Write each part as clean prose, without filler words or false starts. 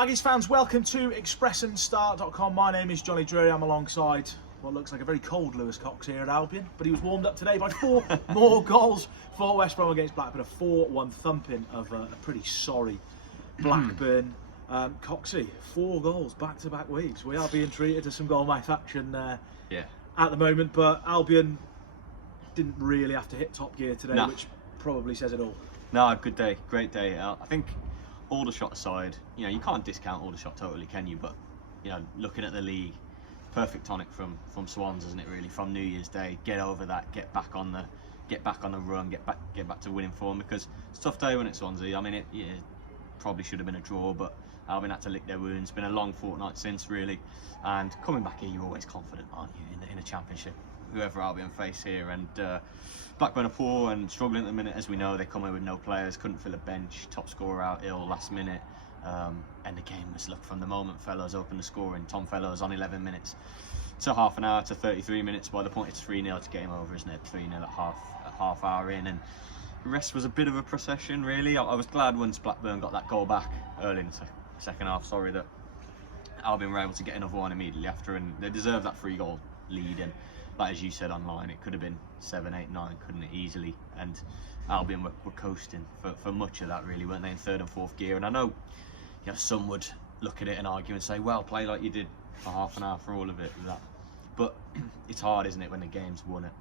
Baggies fans, welcome to expressandstart.com. My name is Jonny Drury. I'm alongside what looks like a very cold Lewis Cox here at Albion, but he was warmed up today by 4 more goals for West Brom against Blackburn. A 4-1 thumping of a pretty sorry Blackburn. Coxie, 4 goals back-to-back weeks. We are being treated to some goal-mouth action at the moment, but Albion didn't really have to hit top gear today, which probably says it all. No, good day, great day. I think Aldershot aside, you can't discount Aldershot totally, can you? But looking at the league, perfect tonic from Swans, isn't it? Really, from New Year's Day, get over that, get back on the run, get back to winning form, because it's a tough day when it's Swansea. I mean, it probably should have been a draw, but Albion had to lick their wounds. Been a long fortnight since, really, and coming back here, you're always confident, aren't you, in a championship, whoever Albion face here. And Blackburn are poor and struggling at the minute, as we know. They come in with no players, couldn't fill a bench, top scorer out ill last minute, and the game was, look, from the moment Fellows opened the scoring, Tom Fellows on 11 minutes to half an hour to 33 minutes. By the point it's 3-0, it's game over, isn't it? 3-0 at half hour in, and the rest was a bit of a procession, really. I was glad once Blackburn got that goal back early in the second half, that Albion were able to get another one immediately after, and they deserved that 3-goal lead. And like as you said online, it could have been 7, 8, 9, couldn't it, easily? And Albion were coasting for much of that, really, weren't they, in third and fourth gear? And I know some would look at it and argue and say, well, play like you did for half an hour for all of it, but it's hard, isn't it, when the game's won it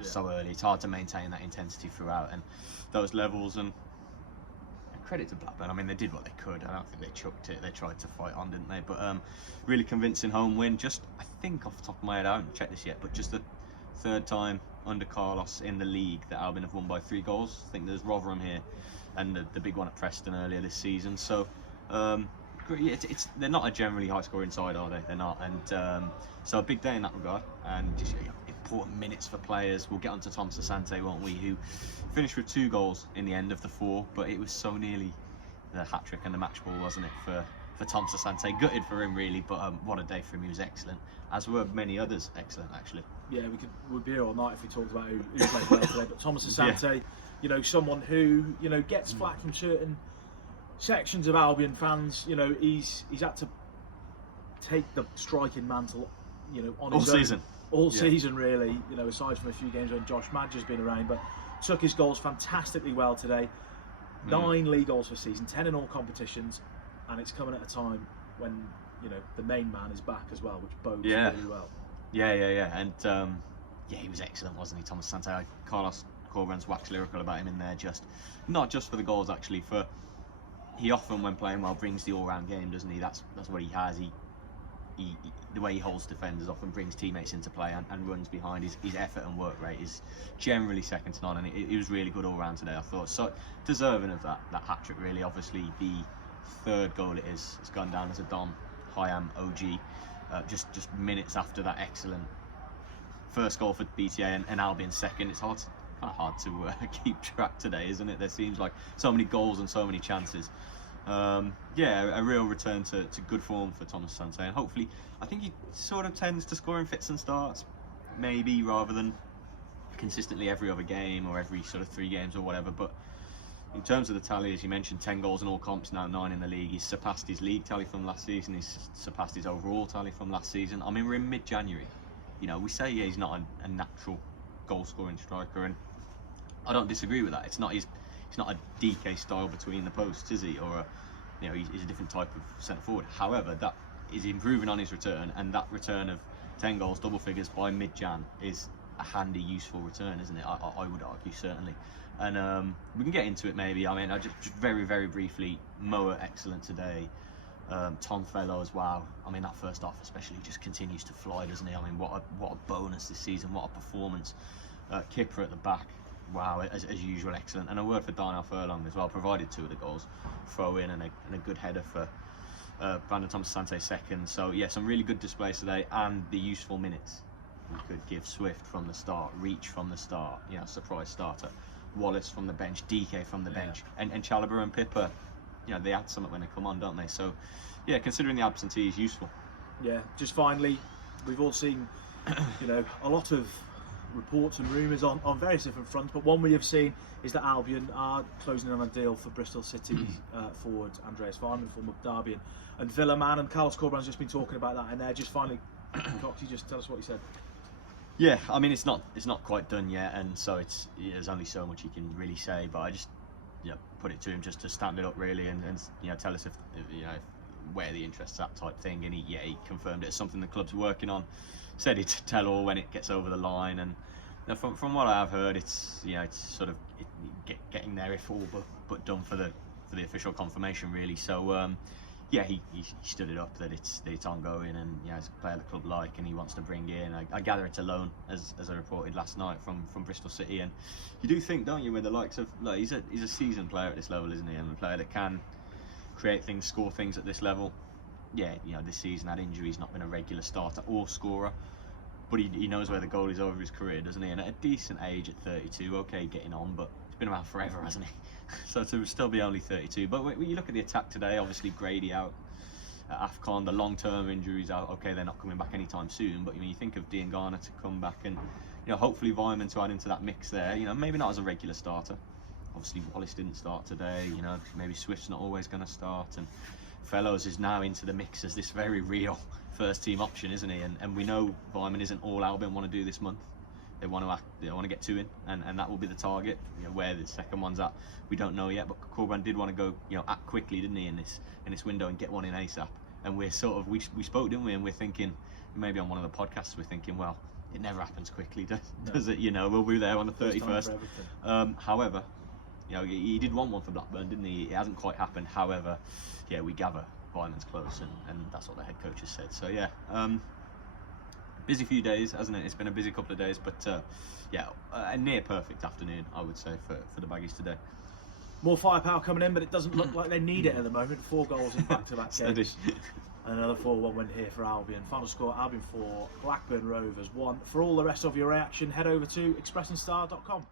so early. It's hard to maintain that intensity throughout and those levels. And credit to Blackburn, I mean, they did what they could. I don't think they chucked it, they tried to fight on, didn't they? But really convincing home win. Just, I think off the top of my head, I haven't checked this yet, but just the 3rd time under Carlos in the league that Albion have won by 3 goals. I think there's Rotherham here and the big one at Preston earlier this season. So they're not a generally high scoring side, are they? They're not. And so a big day in that regard, and just important minutes for players. We'll get on to Thomas-Asante, won't we, who finished with 2 goals in the end of the 4, but it was so nearly the hat-trick and the match ball, wasn't it, for Thomas-Asante. Gutted for him, really, but what a day for him. He was excellent, as were many others excellent, actually. Yeah, we'd be here all night if we talked about who played well today, but Thomas-Asante, someone who, gets flack from certain sections of Albion fans. He's had to take the striking mantle, on his own. All season, really, aside from a few games when Josh Madge has been around, but took his goals fantastically well today. 9 league goals for season, 10 in all competitions, and it's coming at a time when, the main man is back as well, which bodes really well. Yeah. And he was excellent, wasn't he, Thomas-Asante? Carlos Corberan's waxed lyrical about him in there, not just for the goals, actually. He often, when playing well, brings the all-round game, doesn't he? That's what he has. The way he holds defenders often brings teammates into play and runs behind. His effort and work rate is generally second to none, and it was really good all round today, I thought. So deserving of that hat-trick, really. Obviously the 3rd goal it's gone down as a Dom Hyam OG, just minutes after that excellent first goal for BTA and Albion's second. It's kind of hard to keep track today, isn't it? There seems like so many goals and so many chances. A real return to good form for Thomas-Asante, and hopefully, I think he sort of tends to score in fits and starts, maybe, rather than consistently every other game or every sort of 3 games or whatever. But in terms of the tally, as you mentioned, 10 goals in all comps, now 9 in the league. He's surpassed his league tally from last season. He's surpassed his overall tally from last season. I mean, we're in mid-January. We say he's not a natural goal-scoring striker, and I don't disagree with that. It's not a DK style between the posts, is he? Or he's a different type of centre forward. However, that is improving on his return, and that return of 10 goals, double figures by mid-Jan, is a handy, useful return, isn't it? I would argue, certainly. And we can get into it, maybe. I mean, I just very, very briefly, Moa excellent today. Tom Fellows, wow. I mean, that first half especially just continues to fly, doesn't he? I mean, what a bonus this season, what a performance. Kipper at the back, wow, as usual, excellent. And a word for Darnell Furlong as well, provided 2 of the goals. Throw in and a good header for Brandon Thomas-Asante's second. So yeah, some really good displays today, and the useful minutes we could give Swift from the start, Reach from the start, surprise starter, Wallace from the bench, DK from the bench, and Chalobah and Pippa, they add something when they come on, don't they? So yeah, considering the absentee is useful. Yeah, just finally, we've all seen a lot of reports and rumours on various different fronts, but one we have seen is that Albion are closing in on a deal for Bristol City forward Andreas Weimann, former Derby and Villa man, and Carlos Corberan's just been talking about that, and they're just finally. Coxie, just tell us what he said. Yeah, I mean it's not quite done yet, and so there's only so much he can really say. But I just put it to him just to stand it up really, and tell us if where the interest's at type thing. And he confirmed it's something the club's working on. Said he'd tell all when it gets over the line, and from what I've heard, it's sort of getting there if all but done for the official confirmation really. So he stood it up that it's ongoing, and it's a player the club like, and he wants to bring in. I gather it's a loan, as I reported last night from Bristol City. And you do think, don't you, with the likes of he's a seasoned player at this level, isn't he, and a player that can create things, score things at this level. This season had injuries, not been a regular starter or scorer, but he knows where the goal is over his career, doesn't he? And at a decent age at 32, okay, getting on, but he's been around forever, hasn't he? So to still be only 32. But when you look at the attack today, obviously Grady out at AFCON, the long-term injuries out, okay, they're not coming back anytime soon, but you think of Dean Garner to come back, and hopefully Weimann to add into that mix there, maybe not as a regular starter. Obviously Wallace didn't start today, maybe Swift's not always going to start, and Fellows is now into the mix as this very real first team option, isn't he? And we know Weimann isn't all Albion want to do this month. They want to get two in, and that will be the target. Where the second one's at, we don't know yet. But Corberan did want to go, act quickly, didn't he, in this window and get one in ASAP. And we're sort of we spoke, didn't we? And we're thinking, maybe on one of the podcasts, we're thinking, well, it never happens quickly, does it? We'll be there on the 31st. However, he did want one for Blackburn, didn't he? It hasn't quite happened. However, we gather Weimann's close, and that's what the head coach has said. So busy few days, hasn't it? It's been a busy couple of days, but a near perfect afternoon, I would say, for the Baggies today. More firepower coming in, but it doesn't look like they need it at the moment. 4 goals in back-to-back games. And another 4-1 win here for Albion. Final score, Albion 4, Blackburn Rovers 1. For all the rest of your reaction, head over to expressandstar.com.